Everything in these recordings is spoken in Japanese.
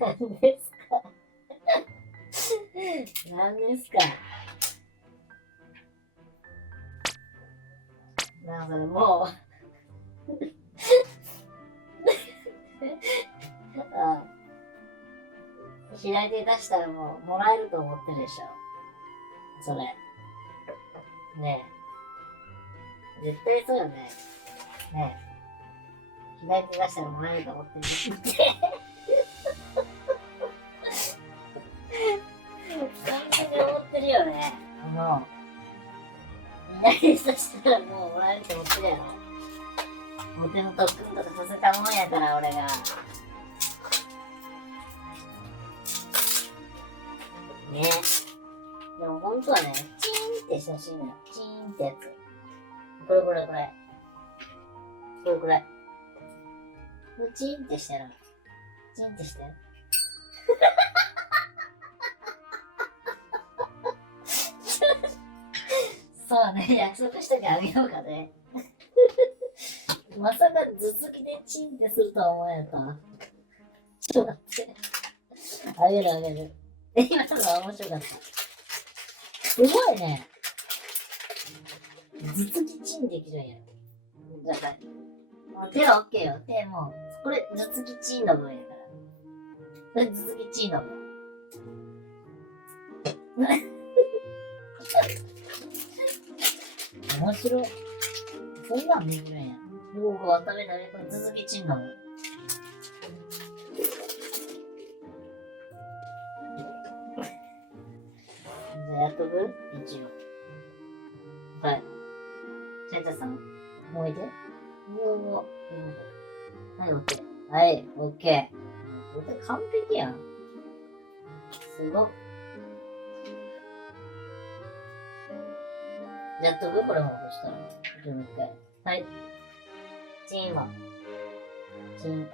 何ですか？何ですか？なんかもうあ、左手出したらもらえると思ってるでしょ。それ。ねえ。絶対そうよね。ねえ。左手出したらもらえると思ってるって。完全に思ってるよね。左手出したらもうもらえると思ってるやろ。モテの特訓とかさせたもんやから、俺が。ね。でも本当はね、チーンってしてほしいのよ。チーンってやつ。これ。これ。チーンってしてる。チーンってしてる。そうね、約束したからあげようかね。まさか頭突きでチンってするとは思えんか。ちょっと待って。あげる。今のは面白かった。すごいね。頭突きチンできるんや。だから、手は OK よ。手もう、これ頭突きチンの分やから。これ頭突きチンの分。面白い。そんなんできるんや。どうか食べこれ続きチンなの。じゃあやっとく一応。はい。チャチャさん、もういて。はい、オッケー。はい、オッケー。これ完璧やん。すごっ。やっとくこれもそしたら。じゃあもう一回。はい。チンは。チン。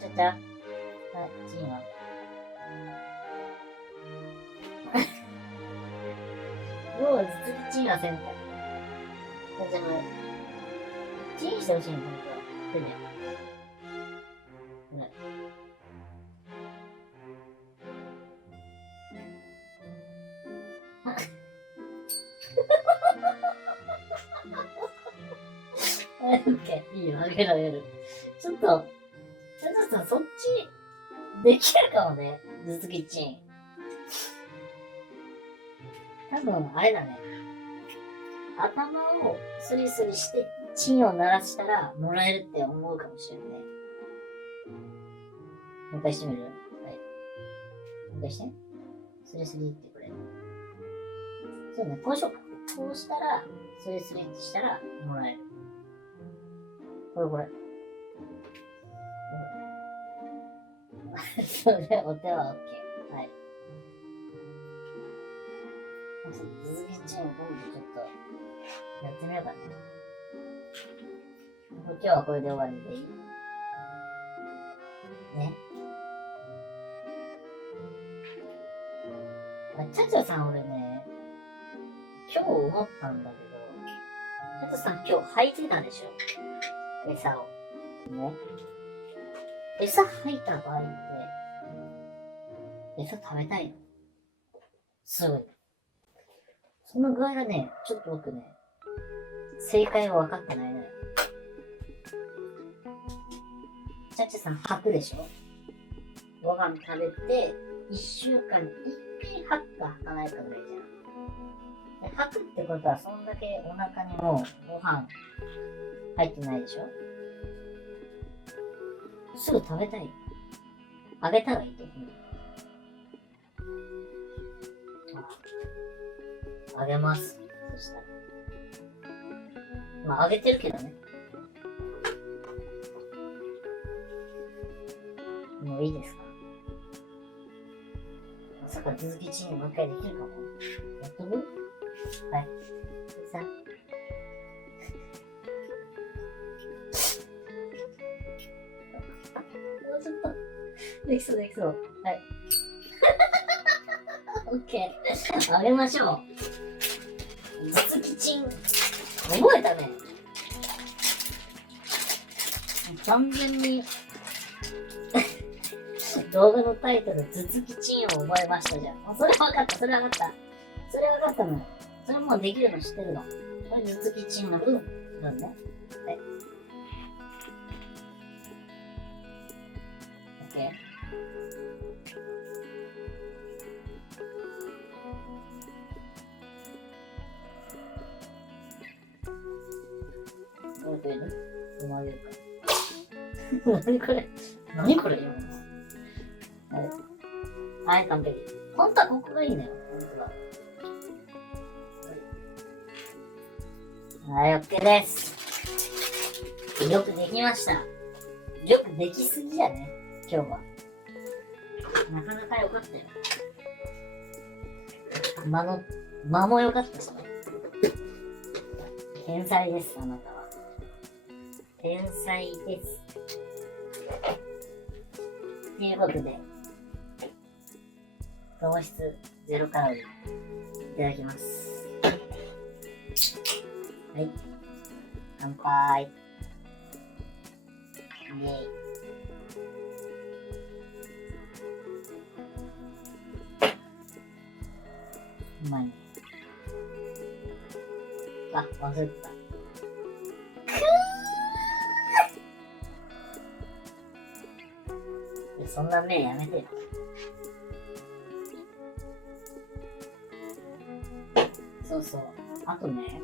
チャチャ。はい、チンは。もうずっとチンはせんか。じゃあもう、チンしてほしいの、ほんとは。手で。はい。オッケー。いいよ、あげる。ちょっと、チャチャさん、そっち、できるかもね。頭突きチン。多分、あれだね。頭をスリスリして、チンを鳴らしたら、もらえるって思うかもしれないね。もう一回してみる？はい。もう一回して。スリスリってこれ。そうね、こうしようか。こうしたら、スリスリってしたら、もらえる。これ。それで、お手は OK。はい。続きチーム、今度ちょっと、やってみようかね。今日はこれで終わりでいい？ね。チャチャさん、俺ね、今日思ったんだけど、チャチャさん今日履いてたでしょ？餌を。ね。餌吐いた場合って、餌食べたいの？すぐに。その具合がね、ちょっと僕ね、正解は分かってないのよ。チャチャさん吐くでしょ？ご飯食べて、1週間に1回吐くか吐かないかぐらいじゃん。で吐くってことは、そんだけお腹にもご飯入ってないでしょ？すぐ食べたいよ。あげたらいいと思う。あげます。そしたら。まあ、あげてるけどね。もういいですか？まさか続きチームもう一回できるかも。やっとく？はい。さあ。もうちょっと。できそう。はい。オッケー。あげましょう。頭突きチン。覚えたね。完全に動画のタイトル、頭突きチンを覚えましたじゃん。それ分かった、それ分かった。それ分かったのよ。それもうできるの知ってるの。これ頭突きチンの分ね。はい。オッケー。覚えてる？何これ？何これよ。はい。はい、完璧。本当はここがいいのよ。はい、OK です。よくできました。よくできすぎやね、今日は。なかなか良かったよ。間も良かったしね。天才です、あなたは。天才です。ということで、糖質0カロリーいただきます。はい。乾杯。イェイ。うまいね。あ、忘れてた。そんな目やめてよ。そうそう。あとね、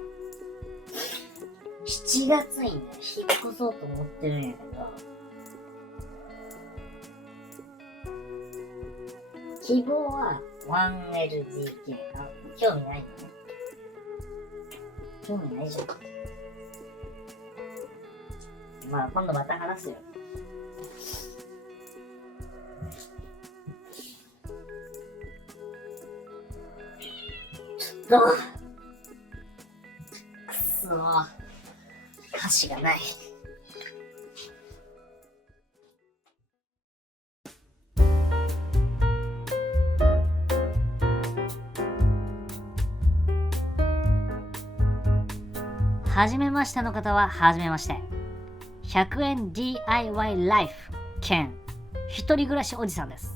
7月にね、引っ越そうと思ってるんやけど、希望は 1LDK。興味ないのね。興味ないじゃん。まあ、今度また話すよ。くそー。箸がない。はじめましての方ははじめまして。100円 DIY ライフ兼一人暮らしおじさんです。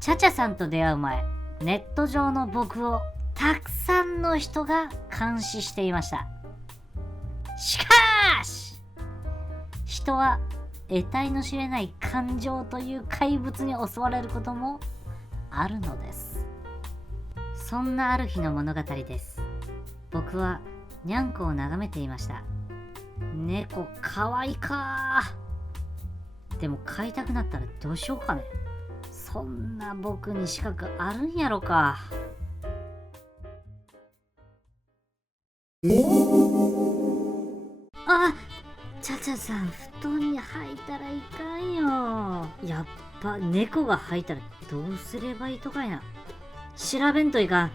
チャチャさんと出会う前、ネット上の僕をたくさんの人が監視していました。しかし人は得体の知れない感情という怪物に襲われることもあるのです。そんなある日の物語です。僕はにゃんこを眺めていました。猫かわいいか。でも飼いたくなったらどうしようかね。そんな僕に資格あるんやろか。あ、チャチャさん、布団に入ったらいかんよ。やっぱ猫が入ったらどうすればいいとかいな。調べんといかん。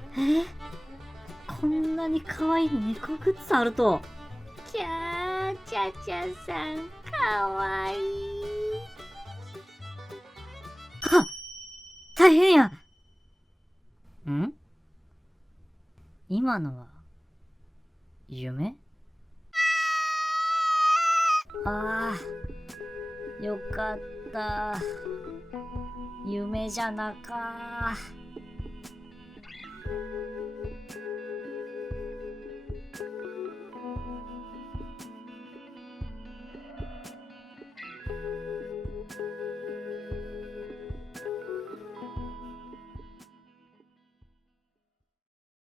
こんなに可愛い猫グッズあると。キャー、チャチャさん、かわいい。はっ、大変や。ん？今のは夢？ああ、よかった。夢じゃなか。